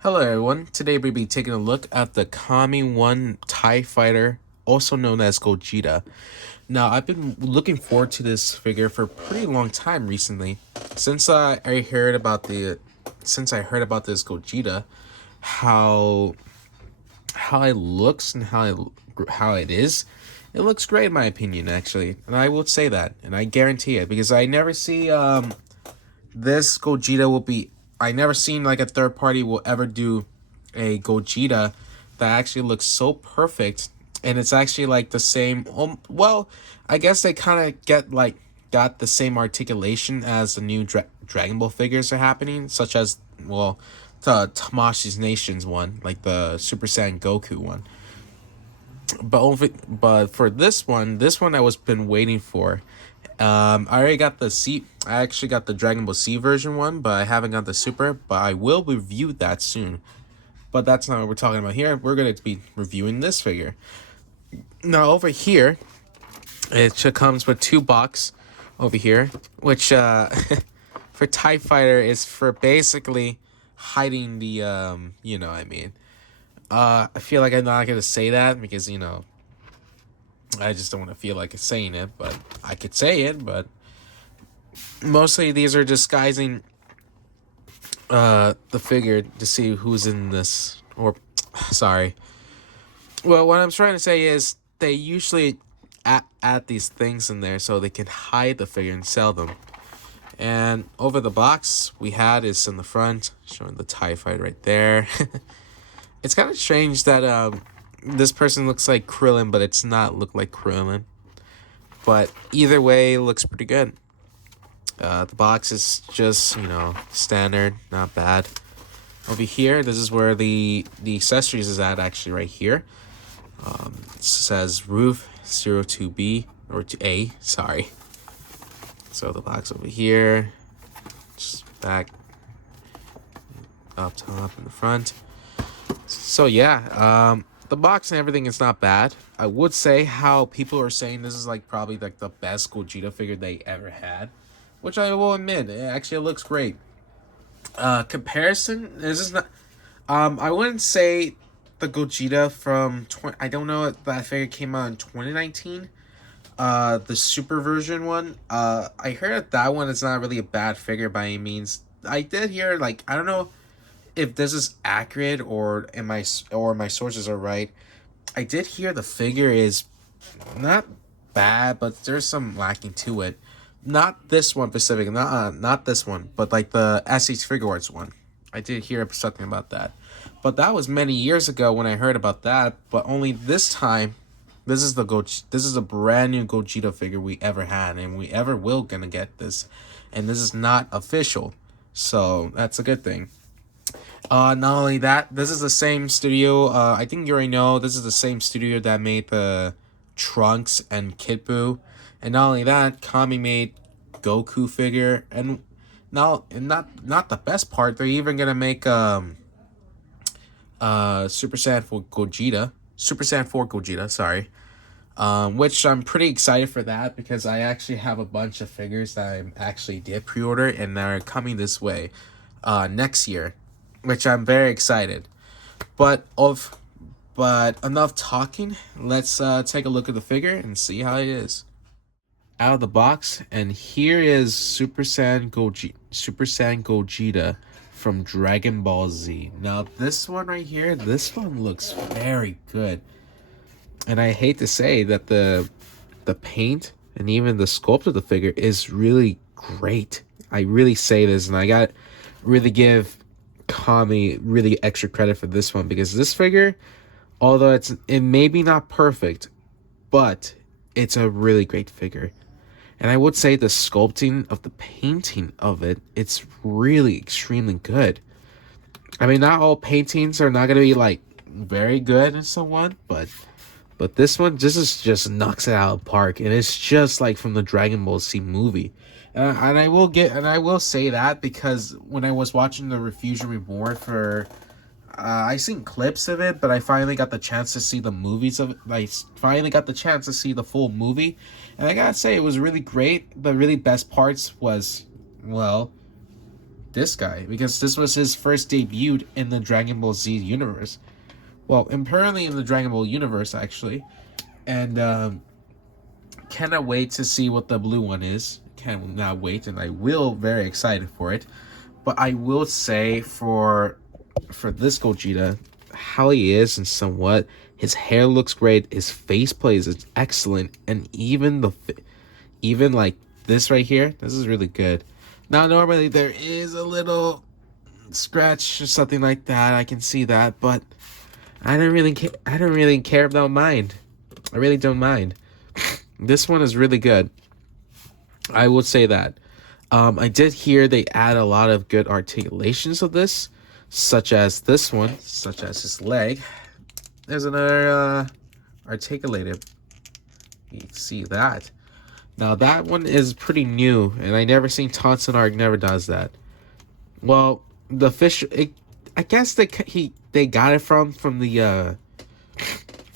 Hello everyone, today we'll be taking a look at the Kamione Thai fighter, also known as Gogeta. Now, I've been looking forward to this figure for a pretty long time recently, since I heard about this Gogeta, how it looks and how it is. It looks great in my opinion, actually, and I will say that, and I guarantee it because I never see this Gogeta will be. I never seen like a third party will ever do a Gogeta that actually looks so perfect, and it's actually like the same. Well, I guess they kind of got the same articulation as the new Dragon Ball figures are happening, such as the Tamashi's Nations one, like the Super Saiyan Goku one. But for this one I was been waiting for. I already got the C. I actually got the Dragon Ball C version one, but I haven't got the Super. But I will review that soon. But that's not what we're talking about here. We're gonna be reviewing this figure. Now over here, it comes with two box over here, which for TIE Fighter is for basically hiding the you know what I mean. I feel like I'm not gonna say that because I just don't want to feel like saying it, but I could say it. But mostly these are disguising the figure to see who's in this. Or, sorry. Well, what I'm trying to say is they usually add these things in there so they can hide the figure and sell them. And over the box we had is in the front, showing the TIE Fighter right there. It's kind of strange that this person looks like Krillin, but it's not look like Krillin. But either way, it looks pretty good. The box is just, standard, not bad. Over here, this is where the accessories is at, actually, right here. It says roof 02B, or to A, sorry. So the box over here, just back, up top, in the front. So yeah, the box and everything is not bad. I would say how people are saying this is like probably like the best Gogeta figure they ever had, which I will admit, it actually looks great. Comparison, this is not. I wouldn't say the Gogeta from I don't know if that figure came out in 2019. The super version one. I heard that one is not really a bad figure by any means. I did hear like I don't know if this is accurate or my sources are right. I did hear the figure is not bad, but there's some lacking to it. Not this one specific, not this one, but like the SH Figure Arts one. I did hear something about that, but that was many years ago when I heard about that. But only this time, this is This is a brand new Gogeta figure we ever had, and we ever will gonna get this, and this is not official, so that's a good thing. Not only that, this is the same studio. I think you already know this is the same studio that made the Trunks and Kid Buu, and not only that, Kami made Goku figure, and not the best part. They're even gonna make Super Saiyan 4 Gogeta, Super Saiyan 4 Gogeta. Sorry. Which I'm pretty excited for that because I actually have a bunch of figures that I actually did pre-order and they're coming this way, next year, which I'm very excited. But enough talking. Let's take a look at the figure and see how it is out of the box. And here is Super Saiyan Gogeta from Dragon Ball Z. Now this one right here, this one looks very good. And I hate to say that the paint and even the sculpt of the figure is really great. I really say this, and I got really give Kami really extra credit for this one because this figure, although it may be not perfect, but it's a really great figure. And I would say the sculpting of the painting of it, it's really extremely good. I mean, not all paintings are not gonna be like very good and so on, but this one just knocks it out of the park, and it's just like from the Dragon Ball Z movie. And I will say that because when I was watching the Refusion Reborn for, I seen clips of it, but I finally got the chance to see the movies of it. I finally got the chance to see the full movie, and I gotta say it was really great. The really best parts was, well, this guy because this was his first debut in the Dragon Ball Z universe. Well, apparently in the Dragon Ball universe, actually. And cannot wait to see what the blue one is. Cannot wait, and I will very excited for it. But I will say for this Gogeta, how he is and somewhat, his hair looks great, his face plays is excellent, and even like this right here, this is really good. Now normally there is a little scratch or something like that, I can see that, but I don't really care about mind. I really don't mind. This one is really good. I would say that. I did hear they add a lot of good articulations of this, such as this one, such as his leg. There's another articulated. You can see that. Now that one is pretty new, and I never seen Tonson Arc never does that. Well, the fish, I guess they got it from the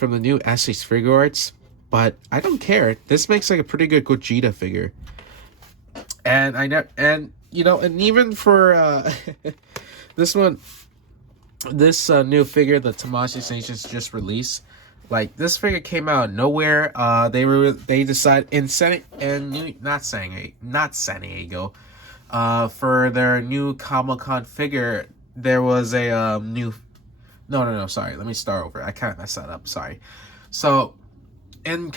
new Essay's figure arts, but I don't care. This makes like a pretty good Gogeta figure. And and even for this one, this new figure that Tamashii Nations just released, like this figure came out of nowhere. They decided not San Diego, for their new Comic-Con figure, there was a new. No, sorry. Let me start over. I kind of messed that up. Sorry. So, in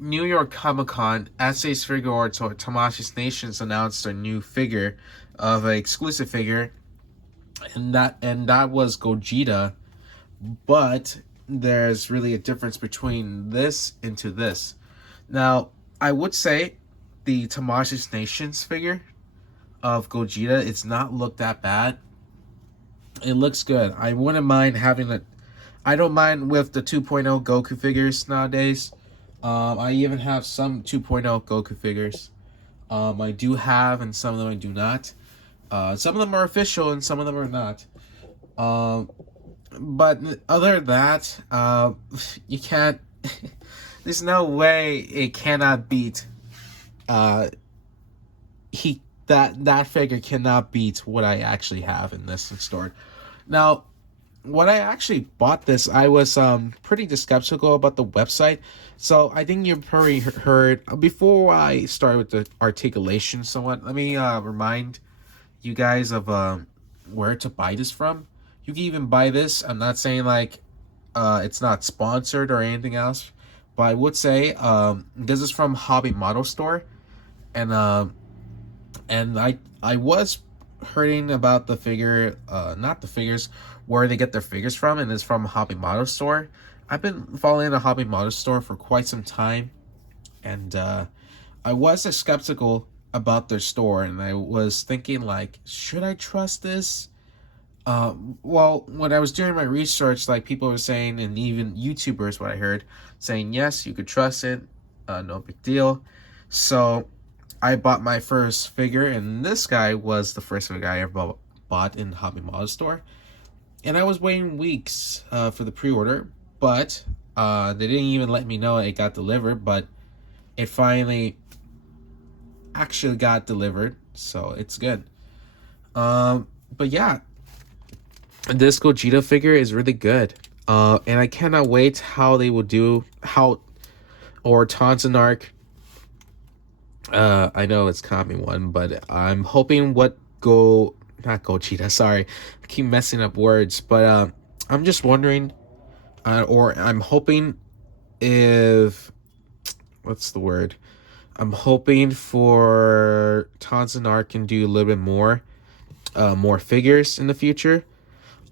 New York Comic-Con, Essay's Figure Arts or Tamashii Nations announced a new figure of an exclusive figure, and that was Gogeta. But there's really a difference between this into this. Now, I would say the Tamashii Nations figure of Gogeta, it's not looked that bad. It looks good. I wouldn't mind having it. I don't mind with the 2.0 Goku figures nowadays. I even have some 2.0 Goku figures. I do have, and some of them I do not. Some of them are official, and some of them are not. But other than that, you can't. There's no way it cannot beat. That figure cannot beat what I actually have in this store. Now, when I actually bought this, I was pretty skeptical about the website. So I think you probably heard before I start with the articulation. Somewhat, let me remind you guys of where to buy this from. You can even buy this. I'm not saying like it's not sponsored or anything else, but I would say this is from Hobby Model Store, and I was hearing about the figure, not the figures, where they get their figures from, and it's from Hobby Model Store. I've been following the Hobby Model Store for quite some time, and I was skeptical about their store, and I was thinking like, should I trust this? Well, when I was doing my research, like people were saying, and even YouTubers, what I heard, saying yes, you could trust it, no big deal. So I bought my first figure, and this guy was the first figure I ever bought in Hobby Model Store. And I was waiting weeks for the pre-order, but they didn't even let me know it got delivered, but it finally actually got delivered, so it's good. But yeah, this Gogeta figure is really good. And I cannot wait how they will do, or Tonson Arc. I know it's Kami one, but I'm hoping not Gogeta, sorry. I keep messing up words, but I'm just wondering, or I'm hoping what's the word? I'm hoping for Tonson Arc can do a little bit more figures in the future.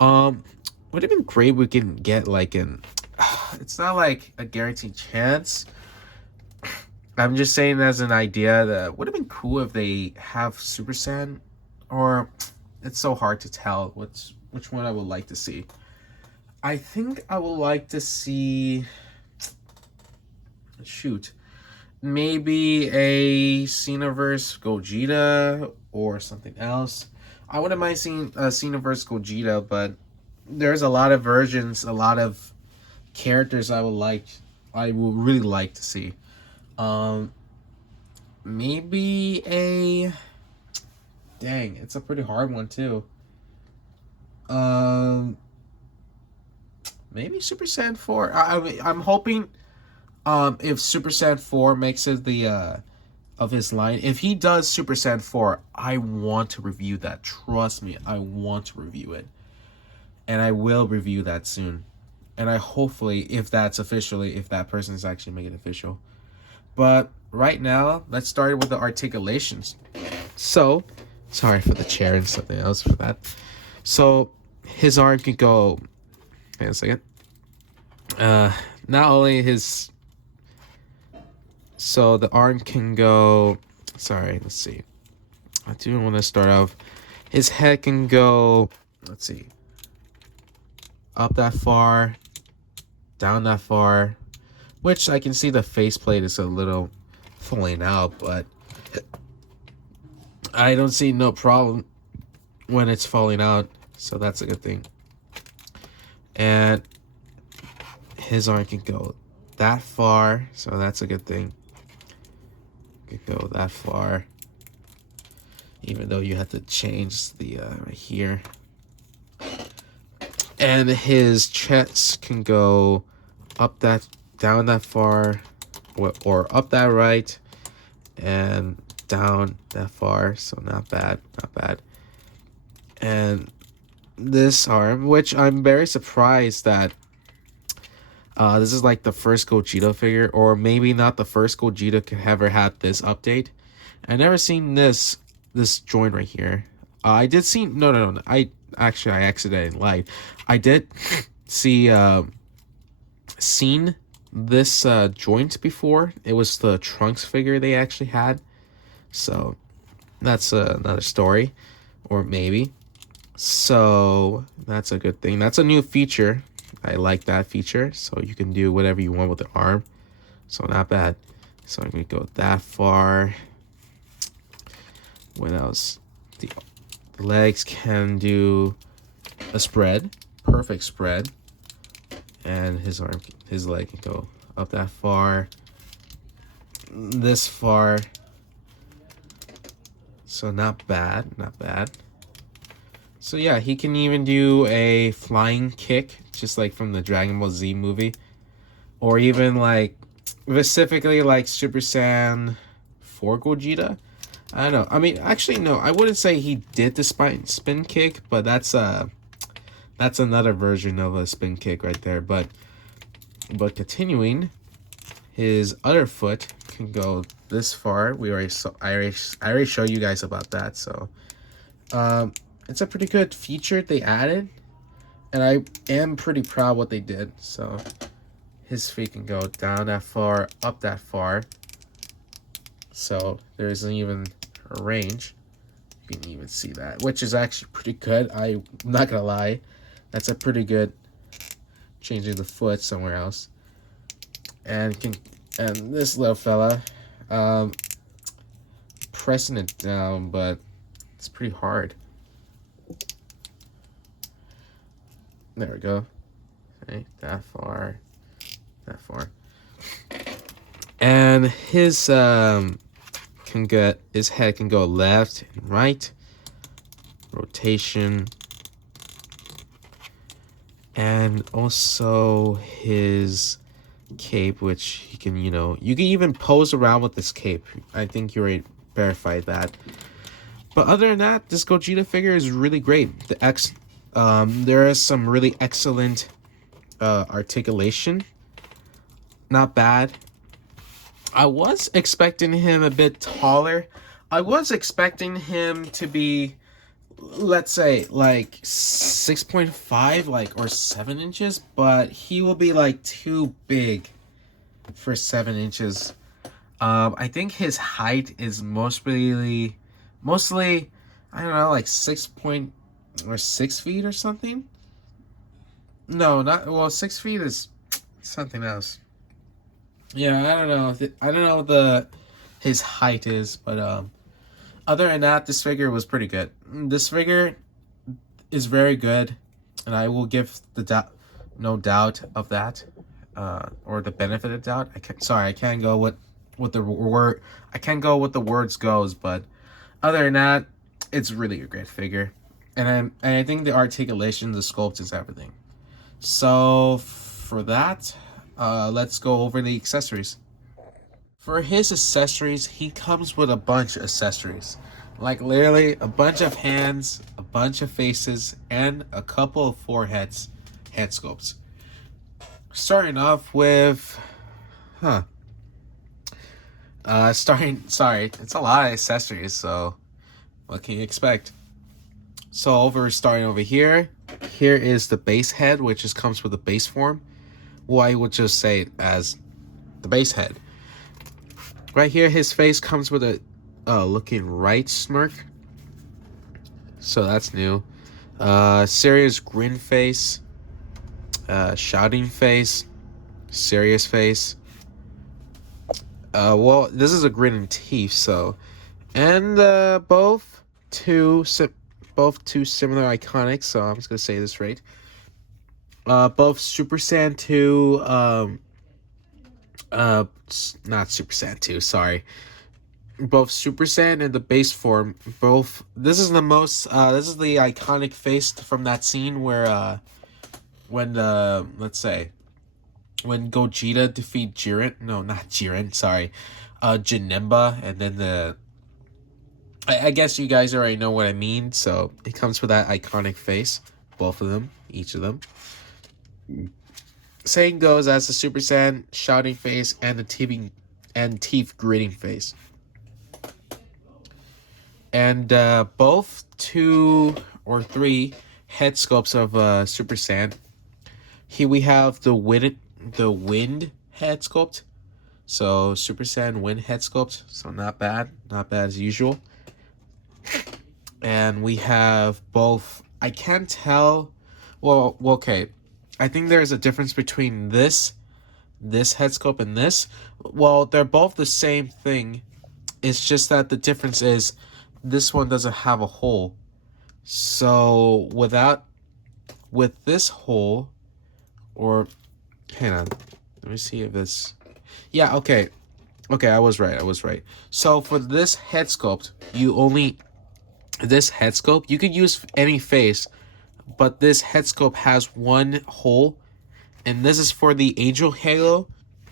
Would have been great we can get like it's not like a guaranteed chance. I'm just saying as an idea that would have been cool if they have Super Saiyan, or it's so hard to tell which one I would like to see. I think I would like to see, maybe a Xenoverse Gogeta or something else. I wouldn't mind seeing a Xenoverse Gogeta, but there's a lot of versions, a lot of characters I would really like to see. Maybe Dang, it's a pretty hard one too. Maybe Super Saiyan 4. I'm hoping if Super Saiyan 4 makes it the of his line. If he does Super Saiyan 4, I want to review that. Trust me, I want to review it. And I will review that soon. And I hopefully, if that's officially, if that person is actually making it official. But right now, let's start with the articulations. So, sorry for the chair and something else for that. So, his arm can go. Wait a second. Not only his. So the arm can go. Sorry, let's see. I do want to start off. His head can go. Let's see. Up that far, down that far, which I can see the faceplate is a little falling out, but I don't see no problem when it's falling out, so that's a good thing. And his arm can go that far, so that's a good thing. Could go that far, even though you have to change the right here. And his chest can go up that, down that far, or up that right, and down that far. So not bad, not bad. And this arm, which I'm very surprised that this is like the first Gogeta figure, or maybe not the first Gogeta could ever had this update. I never seen this joint right here. I did see no. I accidentally lied. I did see seen this joint before. It was the Trunks figure they actually had. So that's another story, or maybe. So that's a good thing. That's a new feature. I like that feature. So you can do whatever you want with the arm. So not bad. So I'm gonna go that far. What else? The legs can do a spread, perfect spread, and his leg can go up that far, this far. So not bad, not bad. So yeah, he can even do a flying kick, just like from the Dragon Ball Z movie, or even like specifically like Super Saiyan 4 Gogeta. I don't know. I mean, actually, no. I wouldn't say he did the spin kick, but that's another version of a spin kick right there. But continuing, his other foot can go this far. We already saw. I already showed you guys about that. So, it's a pretty good feature they added, and I am pretty proud what they did. So, his feet can go down that far, up that far. So there isn't even a range. You can even see that, which is actually pretty good. I'm not gonna lie, that's a pretty good changing the foot somewhere else. And this little fella, pressing it down, but it's pretty hard. There we go. Okay, that far, that far. And his his head can go left and right, rotation, and also his cape, which he can, you can even pose around with this cape. I think you already verified that. But other than that, this Gogeta figure is really great. There is some really excellent articulation. Not bad. I was expecting him a bit taller. I was expecting him to be, let's say, like 6.5, like, or 7 inches, but he will be like too big for 7 inches. I think his height is mostly, I don't know, like 6 feet or something. No, not, well, 6 feet is something else. Yeah, I don't know. I don't know what his height is, but other than that, this figure was pretty good. This figure is very good, and I will give no doubt of that, or the benefit of doubt. I can't go with the word. I can't go with the words goes, but other than that, it's really a great figure, and I think the articulation, the sculpt is everything. So for that, let's go over the accessories. For his accessories, he comes with a bunch of accessories. Like literally a bunch of hands, a bunch of faces, and a couple of foreheads, head sculpts. Starting off with, huh? Sorry, it's a lot of accessories, so what can you expect? So starting over here, here is the base head, which just comes with a base form. Well, I would just say it as the base head. Right here, his face comes with a looking right smirk. So that's new. Serious grin face. Shouting face. Serious face. Well, this is a grinning teeth, so. And both two similar iconic, so I'm just gonna say this right. Both Super Saiyan 2, not Super Saiyan 2, sorry. Both Super Saiyan and the base form, both, this is the iconic face from that scene where, when, let's say, when Gogeta defeat Jiren, no, not Jiren, sorry, Janemba, and then I guess you guys already know what I mean, so it comes with that iconic face, both of them, each of them. Same goes as the Super Saiyan shouting face and the teeth gritting face. And both 2 or 3 head sculpts of Super Saiyan. Here we have the wind head sculpt. So Super Saiyan wind head sculpt. So not bad as usual. And we have both. I can't tell. Well, okay. I think there's a difference between this head sculpt and this. Well, they're both the same thing. It's just that the difference is this one doesn't have a hole. So with this hole, or hang on, let me see if this. Yeah, okay, I was right. So for this head sculpt, you could use any face, but this head sculpt has one hole, and this is for the angel halo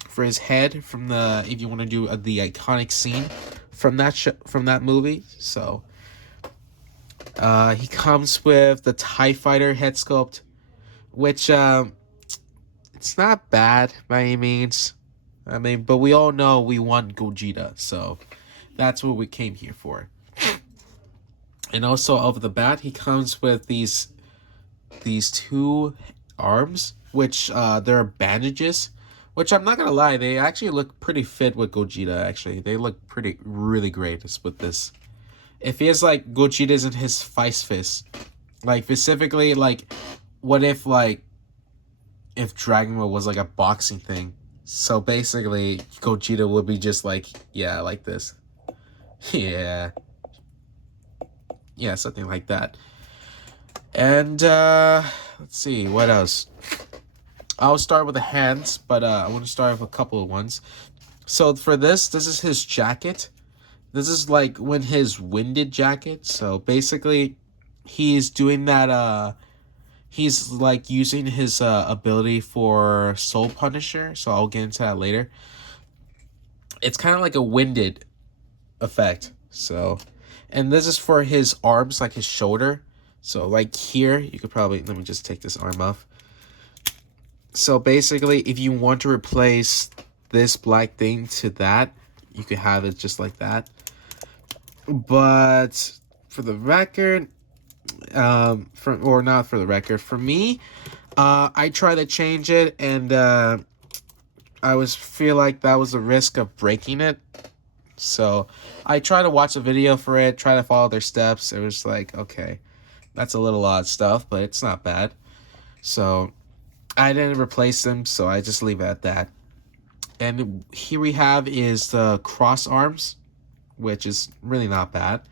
for his head from the, if you want to do the iconic scene from that movie. So he comes with the TIE Fighter head sculpt, which it's not bad by any means. I mean, but we all know we want Gogeta, so that's what we came here for. And also, off the bat, he comes with these 2 arms, which they're bandages, which I'm not gonna lie, they actually look pretty fit with Gogeta. Actually, they look really great with this. It feels like Gogeta isn't his vice fist. Like specifically, like what if Dragon Ball was like a boxing thing? So basically, Gogeta would be just like, yeah, like this. Yeah, something like that. And let's see, what else? I'll start with the hands, but I want to start with a couple of ones. So for this is his jacket. This is like when his winded jacket. So basically, he's doing that. He's like using his ability for Soul Punisher. So I'll get into that later. It's kind of like a winded effect. So, and this is for his arms, like his shoulder. So like here, you could probably, let me just take this arm off. So basically, if you want to replace this black thing to that, you could have it just like that. But for the record, not for the record, for me, I tried to change it, and feel like that was a risk of breaking it. So I tried to watch a video for it, try to follow their steps. It was like, okay, that's a little odd stuff, but it's not bad. So I didn't replace them, so I just leave it at that. And here we have is the cross arms, which is really not bad.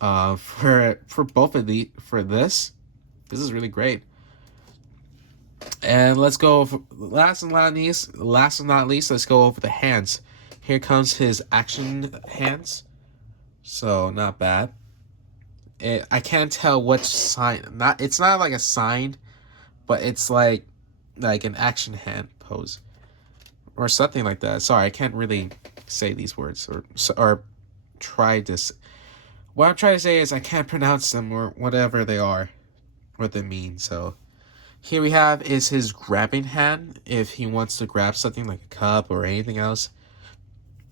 For both of this is really great. And let's go last and not least, let's go over the hands. Here comes his action hands. So not bad. I can't tell which sign. It's not like a sign, but it's like an action hand pose or something like that. Sorry, I can't really say these words or try this. What I'm trying to say is I can't pronounce them or whatever they are, what they mean. So here we have is his grabbing hand if he wants to grab something like a cup or anything else.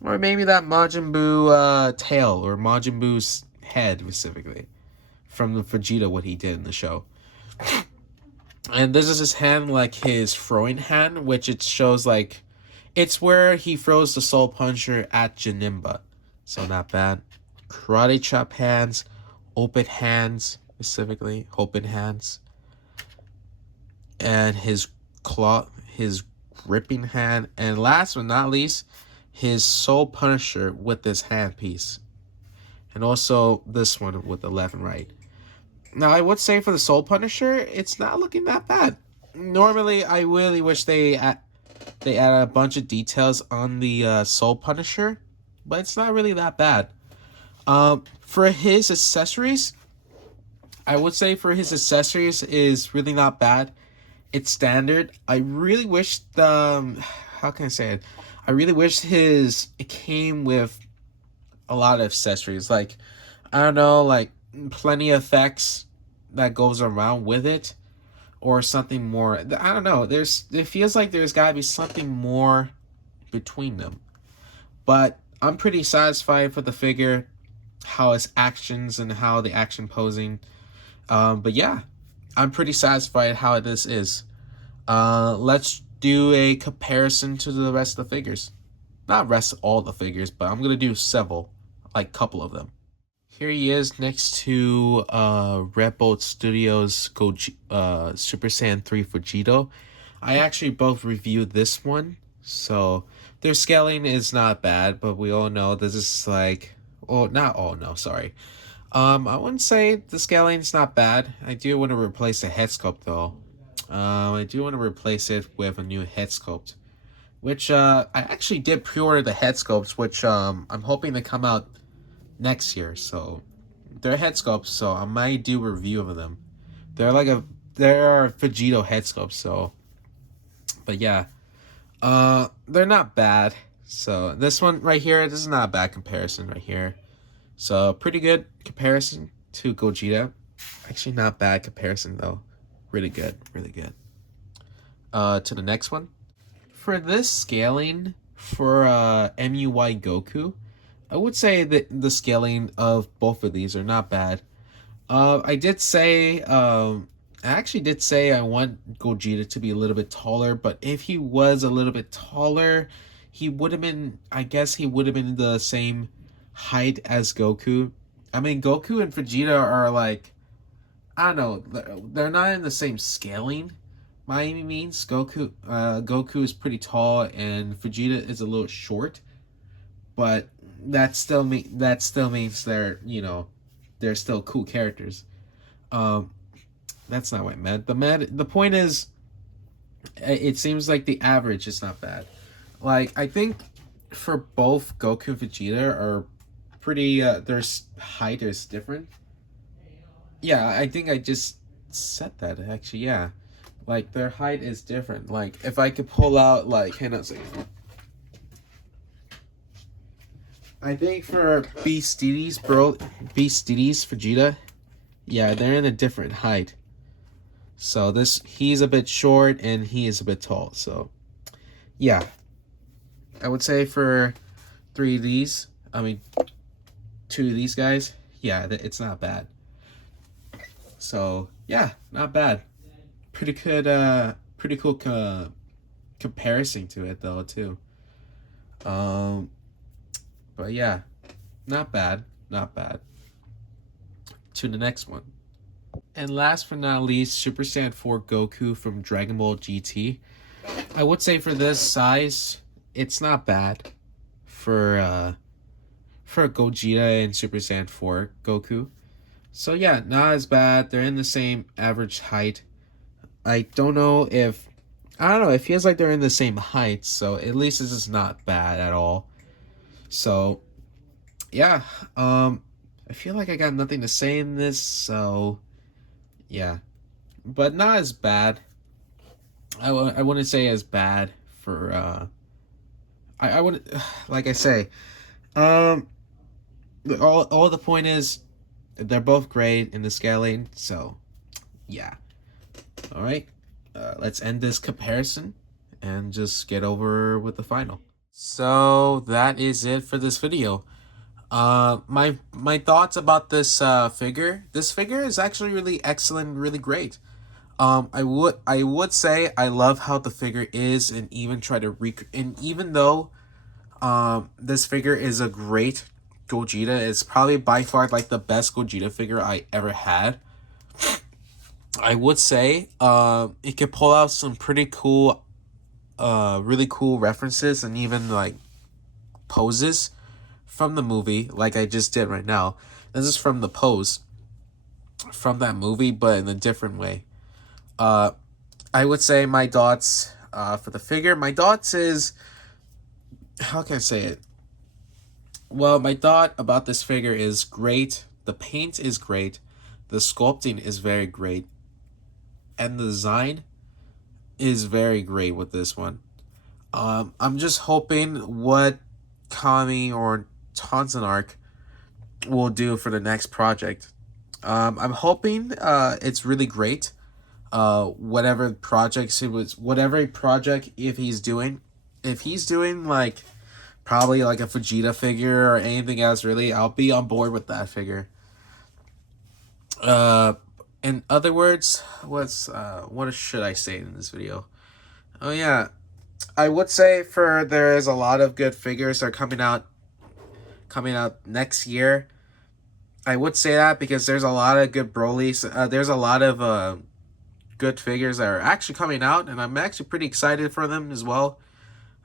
Or maybe that Majin Buu tail or Majin Buu's head specifically from the Vegeta what he did in the show. And this is his hand like his throwing hand, which it shows like it's where he throws the Soul Puncher at Janemba. So not bad. Karate chop hands, open hands specifically, open hands. And his gripping hand, and last but not least, his Soul Punisher with this hand piece, and also this one with the left and right. Now, I would say for the Soul Punisher, it's not looking that bad. Normally, I really wish they add a bunch of details on the Soul Punisher, but it's not really that bad. For his accessories, I would say for his accessories is really not bad. It's standard. I really wish how can I say it? I really wish it came with a lot of accessories. Like, I don't know, like plenty of effects that goes around with it, or something more. I don't know. It feels like there's gotta be something more between them. But I'm pretty satisfied with the figure, how its actions and how the action posing. But yeah, I'm pretty satisfied how this is. Let's do a comparison to the rest of the figures. Not rest all the figures, but I'm gonna do several, like couple of them. Here he is next to Red Bolt Studios Super Saiyan 3 Vegito. I actually both reviewed this one, so their scaling is not bad, but we all know this is like, oh, not all, no, sorry. I wouldn't say the scaling is not bad. I do want to replace the head sculpt though. I do want to replace it with a new head sculpt, which I actually did pre-order the head sculpts, which I'm hoping to come out next year. So they're head sculpts, so I might do a review of them. They're Vegito head sculpts, so but yeah. They're not bad. So this one right here, this is not a bad comparison right here. So pretty good comparison to Gogeta. Actually not bad comparison though. Really good, really good. To the next one. For this scaling for MUI Goku, I would say that the scaling of both of these are not bad. I actually did say I want Gogeta to be a little bit taller, but if he was a little bit taller, he would have been, I guess he would have been the same height as Goku. I mean, Goku and Vegeta are like, I don't know, they're not in the same scaling by any means. Goku is pretty tall and Vegeta is a little short, but that still means they're still cool characters. That's not what I meant. The point is, it seems like the average is not bad. Like, I think for both Goku and Vegeta are pretty, their height is different. Yeah, I think I just said that, actually, yeah. Like, their height is different. Like, if I could pull out, like, hang on a second. I think for Beastides Vegeta, yeah, they're in a different height. So he's a bit short and he is a bit tall. So, yeah. I would say for two of these guys, yeah, it's not bad. So, yeah, not bad. Pretty good, pretty cool comparison to it, though, too. But yeah, not bad, not bad. To the next one. And last but not least, Super Saiyan 4 Goku from Dragon Ball GT. I would say for this size, it's not bad for Gogeta and Super Saiyan 4 Goku. So yeah, not as bad. They're in the same average height. I don't know, it feels like they're in the same height, so at least this is not bad at all. So yeah, I feel like I got nothing to say in this, so yeah. But not as bad. I wouldn't say as bad for I wouldn't like I say um all the point is they're both great in the scaling, so yeah. All right, let's end this comparison and just get over with the final. So that is it for this video. My thoughts about this figure. This figure is actually really excellent, really great. I would say I love how the figure is, and even try to and even though this figure is a great Gogeta, it's probably by far like the best Gogeta figure I ever had. I would say it could pull out some pretty cool really cool references and even like poses from the movie, like I just did right now. This is from the pose from that movie, but in a different way. I would say my thoughts for the figure. My thoughts is, how can I say it? Well, my thought about this figure is great. The paint is great. The sculpting is very great. And the design is very great with this one. I'm just hoping what Kami or Tanzanark will do for the next project. I'm hoping it's really great. Whatever projects it was, whatever project if he's doing like probably like a Vegeta figure or anything else, really, I'll be on board with that figure. In other words, what should I say in this video? Oh yeah, I would say there is a lot of good figures that are coming out next year. I would say that because there's a lot of good Broly's. There's a lot of good figures that are actually coming out, and I'm actually pretty excited for them as well.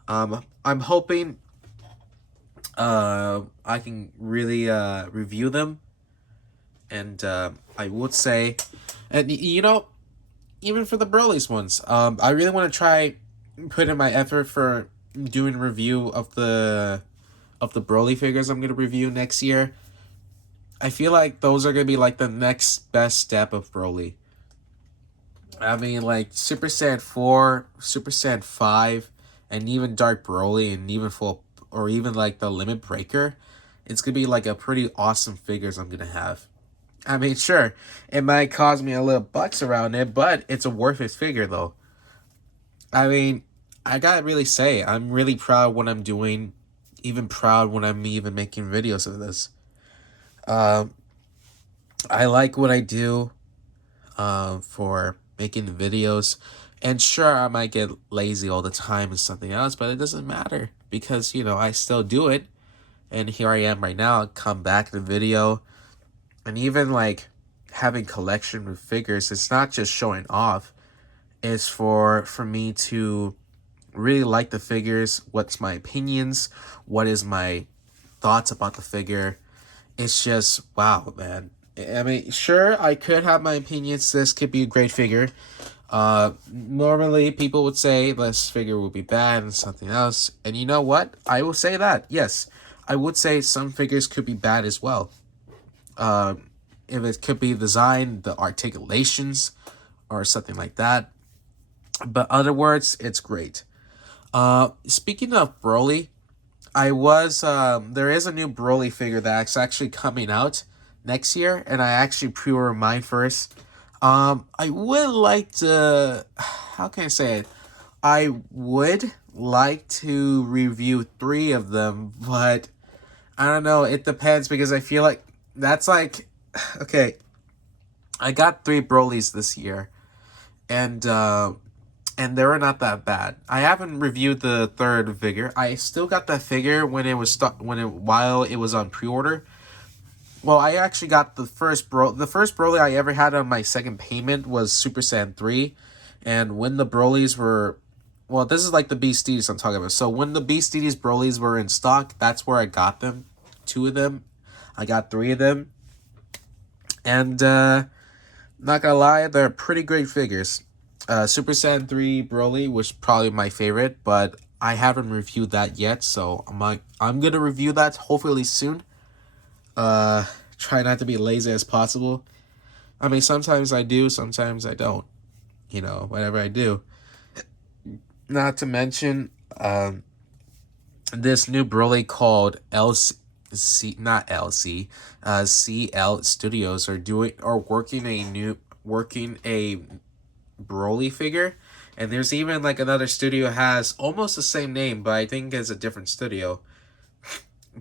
I'm hoping I can really review them, and I would say, and even for the Broly's ones, I really want to try put in my effort for doing review of the Broly figures I'm gonna review next year. I feel like those are gonna be like the next best step of Broly. I mean, like Super Saiyan 4, Super Saiyan 5, and even Dark Broly, and even or even like the Limit Breaker. It's gonna be like a pretty awesome figures I'm gonna have. I mean, sure, it might cause me a little bucks around it, but it's a worth it figure though. I mean, I gotta really say, I'm really proud what I'm doing, even proud when I'm even making videos of this. I like what I do for making the videos. And sure, I might get lazy all the time and something else, but it doesn't matter because, I still do it. And here I am right now, come back to the video. And even like having collection with figures, it's not just showing off. It's for me to really like the figures, what's my opinions, what is my thoughts about the figure. It's just, wow, man. I mean, sure, I could have my opinions. This could be a great figure. Normally people would say this figure would be bad and something else. And you know what? I will say that. Yes, I would say some figures could be bad as well. If it could be design, the articulations, or something like that. But other words, it's great. Speaking of Broly, there is a new Broly figure that's actually coming out next year, and I actually pre-ordered mine first. I would like to, how can I say it? I would like to review 3 of them, but I don't know. It depends because I feel like that's like, okay, I got 3 Brolys this year, and they were not that bad. I haven't reviewed the 3rd figure. I still got that figure when it was while it was on pre-order. Well, I actually got the first Broly I ever had on my second payment was Super Saiyan 3. And when the Brolys were, well, this is like the Beasties I'm talking about. So when the Beasties Brolys were in stock, that's where I got them. 2 of them. I got 3 of them. And not gonna lie, they're pretty great figures. Super Saiyan 3 Broly was probably my favorite, but I haven't reviewed that yet, so I'm gonna review that hopefully soon. try not to be lazy as possible. I mean, sometimes I do, sometimes I don't. You know, whatever I do. Not to mention, this new Broly called LC, not LC, CL Studios are working a Broly figure, and there's even like another studio has almost the same name, but I think it's a different studio.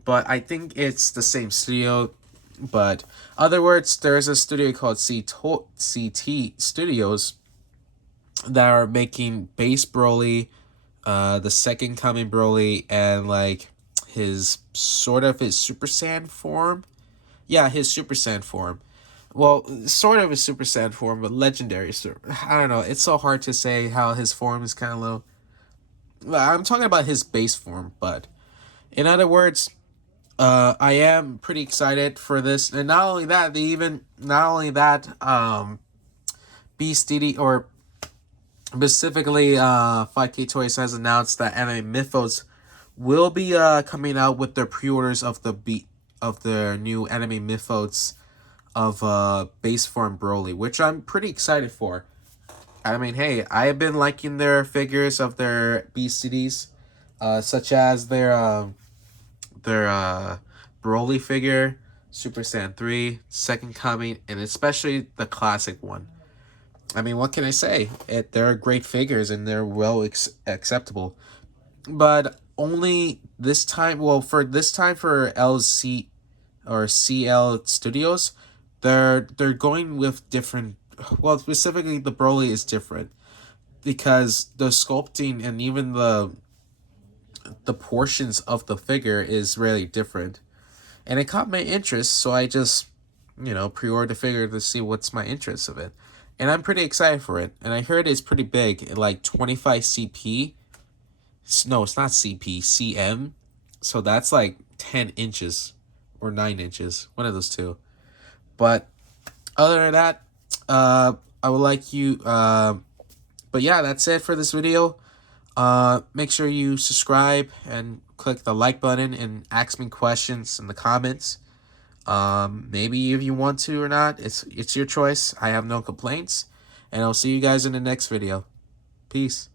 But I think it's the same studio. But other words, there's a studio called CT Studios that are making base Broly, the second coming Broly, and like his Super Saiyan form. Yeah, his Super Saiyan form. Well, sort of a Super Saiyan form, but legendary. I don't know. It's so hard to say how his form is kind of low. I'm talking about his base form, but in other words, I am pretty excited for this, and not only that, Beast DD or specifically 5K Toys has announced that Anime Mythos will be coming out with their pre-orders of their new Anime Mythos of base form Broly, which I'm pretty excited for. I mean, hey, I have been liking their figures of their BCDs, such as their Broly figure, Super Saiyan 3, Second Coming, and especially the classic one. I mean, what can I say? They're great figures and they're acceptable. But only this time, well, for this time for LC or CL Studios, they're going with different. Well, specifically the Broly is different because the sculpting and even the portions of the figure is really different, and it caught my interest. So I just pre-ordered the figure to see what's my interest of it, and I'm pretty excited for it. And I heard it's pretty big, like 25 CP. No, it's not CP, CM. So that's like 10 inches or 9 inches, one of those two. But other than that, I would like you. But yeah, that's it for this video. Make sure you subscribe and click the like button and ask me questions in the comments. Maybe if you want to or not, it's your choice. I have no complaints, and I'll see you guys in the next video. Peace.